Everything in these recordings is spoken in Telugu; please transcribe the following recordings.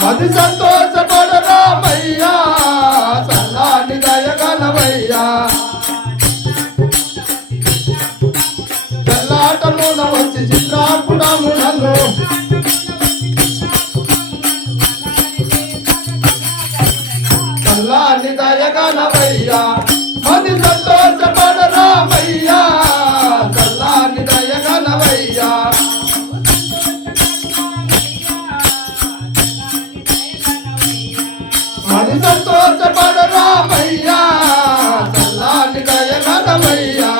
మది సంతోషపడ రామయ్యా చల్లాని దయగలవయ్యా చెల్లాటలోన వచ్చి చిత్రాకుడము నన్ను చల్లాని దయగలవయ్యా మది సంతోషపడ రామయ్యా చల్లాని దయగలవయ్యా మది సంతోషపడ రామయ్యా చల్లాని దయగలవయ్యా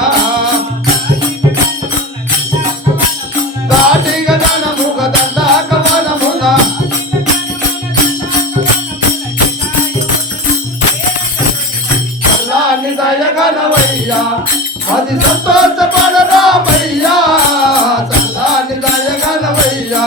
దాటిగా ధనముగ దండాక వనమున చల్లాని దయగలవయ్యా మది సంతోషపడ రామయ్యా చల్లాని దయగలవయ్యా